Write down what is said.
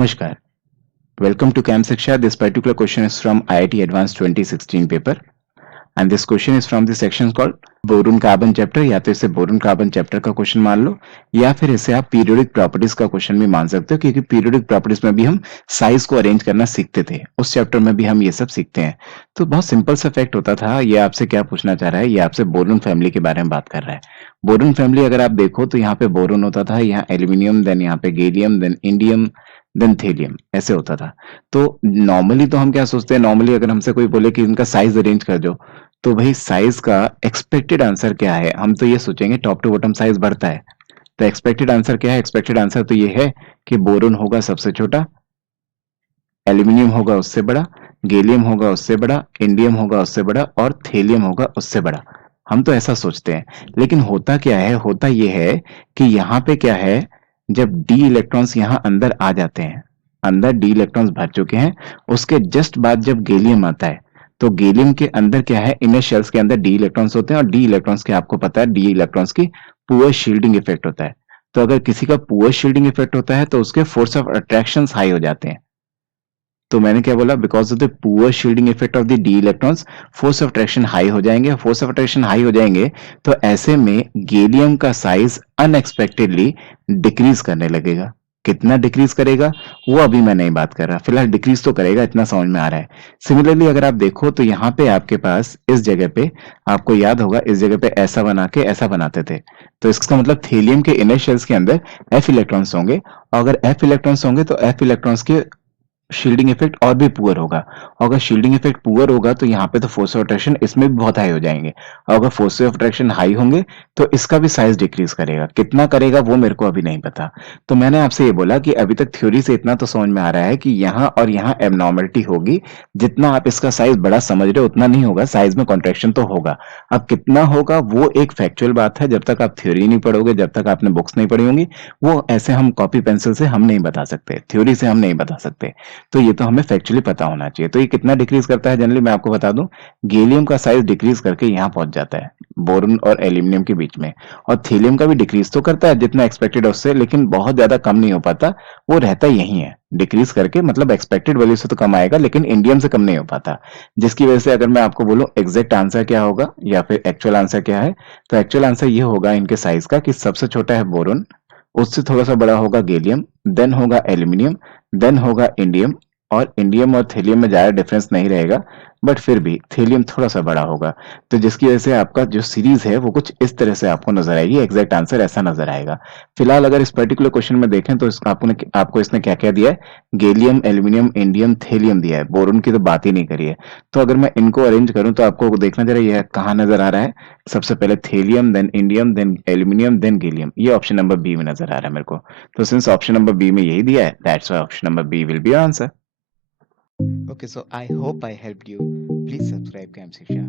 Namaskar. Welcome to Camp Shiksha. This particular question is from IIT Advanced 2016 paper, and this question is from the section called boron carbon chapter. या तो इसे boron carbon chapter का question मान लो, या फिर इसे आप periodic properties का क्वेश्चन भी मान सकते हो, क्योंकि पीरियोडिक प्रॉपर्टीज में भी हम साइज को अरेंज करना सीखते थे। उस चैप्टर में भी हम ये सब सीखते हैं। तो बहुत सिंपल सा फैक्ट होता था। ये आपसे क्या पूछना चाह रहा है, ये आपसे बोरोन फैमिली के बारे में बात कर रहा है। बोरोन फैमिली अगर आप देखो तो यहाँ पे बोरोन होता था, यहाँ एल्यूमिनियम, देन यहाँ पे gallium, then indium, then thallium, ऐसे होता था। तो नॉर्मली तो हम क्या सोचते हैं, नॉर्मली अगर हमसे कोई बोले कि इनका साइज अरेंज कर दो, तो भाई साइज का एक्सपेक्टेड आंसर क्या है, हम तो ये सोचेंगे टॉप टू बॉटम साइज बढ़ता है। तो एक्सपेक्टेड आंसर क्या है, एक्सपेक्टेड आंसर तो ये है कि बोरोन होगा सबसे छोटा, एल्यूमिनियम होगा उससे बड़ा, गैलियम होगा उससे बड़ा, इंडियम होगा उससे बड़ा, और थेलियम होगा उससे बड़ा। हम तो ऐसा सोचते हैं, लेकिन होता क्या है, होता ये है कि यहाँ पे क्या है, जब डी इलेक्ट्रॉन्स यहाँ अंदर आ जाते हैं, अंदर डी इलेक्ट्रॉन्स भर चुके हैं, उसके जस्ट बाद जब गैलियम आता है, तो गैलियम के अंदर क्या है, इनर शेल्स के अंदर डी इलेक्ट्रॉन्स होते हैं, और डी इलेक्ट्रॉन्स के आपको पता है डी इलेक्ट्रॉन्स की पुअर शील्डिंग इफेक्ट होता है। तो अगर किसी का पुअर शील्डिंग इफेक्ट होता है तो उसके फोर्स ऑफ अट्रैक्शन हाई हो जाते हैं। तो मैंने क्या बोला, because of the poor shielding effect of the D electrons, force of attraction high हो जाएंगे। फोर्स ऑफ अट्रैक्शन हाई हो जाएंगे तो ऐसे में गैलियम का साइज अनएक्सपेक्टेडली डिक्रीज करने लगेगा। कितना डिक्रीज करेगा वो अभी मैं नहीं बात कर रहा, फिलहाल डिक्रीज तो करेगा, इतना समझ में आ रहा है। सिमिलरली अगर आप देखो तो यहाँ पे आपके पास इस जगह पे, आपको याद होगा इस जगह पे ऐसा बना के ऐसा बनाते थे। तो इसका मतलब थेलियम के इनर शेल्स के अंदर एफ इलेक्ट्रॉन्स होंगे, और अगर एफ इलेक्ट्रॉन्स होंगे तो एफ इलेक्ट्रॉन्स के शील्डिंग इफेक्ट और भी पुअर होगा। और अगर शील्डिंग इफेक्ट पुअर होगा तो यहाँ पे तो फोर्स ऑफ अट्रैक्शन इसमें भी बहुत हाई हो जाएंगे, और अगर फोर्स ऑफ अट्रैक्शन हाई होंगे तो इसका भी साइज डिक्रीज करेगा। कितना करेगा वो मेरे को अभी नहीं पता। तो मैंने आपसे ये बोला कि अभी तक थ्योरी से इतना तो समझ में आ रहा है कि यहाँ और यहाँ एबनॉर्मलिटी होगी। जितना आप इसका साइज बड़ा समझ रहे हो उतना नहीं होगा, साइज में कॉन्ट्रैक्शन तो होगा। अब कितना होगा वो एक फैक्चुअल बात है, जब तक आप थ्योरी नहीं पढ़ोगे, जब तक आपने बुक्स नहीं पढ़ी होंगी, वो ऐसे हम कॉपी पेंसिल से हम नहीं बता सकते, थ्योरी से हम नहीं बता सकते। तो ये तो हमें फैक्चुअली पता होना चाहिए। तो ये कितना डिक्रीज करता है, जनरली मैं आपको बता दूं, गैलियम का साइज डिक्रीज करके यहाँ पहुंच जाता है बोरोन और एल्यूमिनियम के बीच में। और थीलियम का भी डिक्रीज तो करता है जितना एक्सपेक्टेड है उससे, लेकिन बहुत ज्यादा कम नहीं हो पाता, वो रहता यही है डिक्रीज करके, मतलब एक्सपेक्टेड वैल्यू से तो कम आएगा लेकिन इंडियम से कम नहीं हो पाता। जिसकी वजह से अगर मैं आपको बोलूं एग्जैक्ट आंसर क्या होगा या फिर एक्चुअल आंसर क्या है, तो एक्चुअल आंसर ये होगा इनके साइज का कि सबसे छोटा है बोरोन, उससे थोड़ा सा बड़ा होगा गैलियम, देन होगा एल्यूमिनियम, देन होगा इंडियम। और इंडियम और थेलियम में ज्यादा डिफरेंस नहीं रहेगा, बट फिर भी थेलियम थोड़ा सा बड़ा होगा। तो जिसकी वजह से आपका जो सीरीज है वो कुछ इस तरह से आपको नजर आएगी, एग्जैक्ट आंसर ऐसा नजर आएगा। फिलहाल अगर इस पर्टिकुलर क्वेश्चन में देखें तो आपको इसने क्या क्या दिया है, गैलियम, एल्यूमिनियम, इंडियम, थेलियम दिया है, बोरोन की तो बात ही नहीं करी है। तो अगर मैं इनको अरेंज करूं तो आपको देखना जरा ये कहाँ नजर आ रहा है। सबसे पहले thallium, then indium, then aluminium, then gallium, ये ऑप्शन नंबर बी में नजर आ रहा है मेरे को। तो सिंस ऑप्शन नंबर बी में यही दिया है, that's why option number B will be answer. Okay, so I hope I helped you. Please subscribe Camp Shiksha.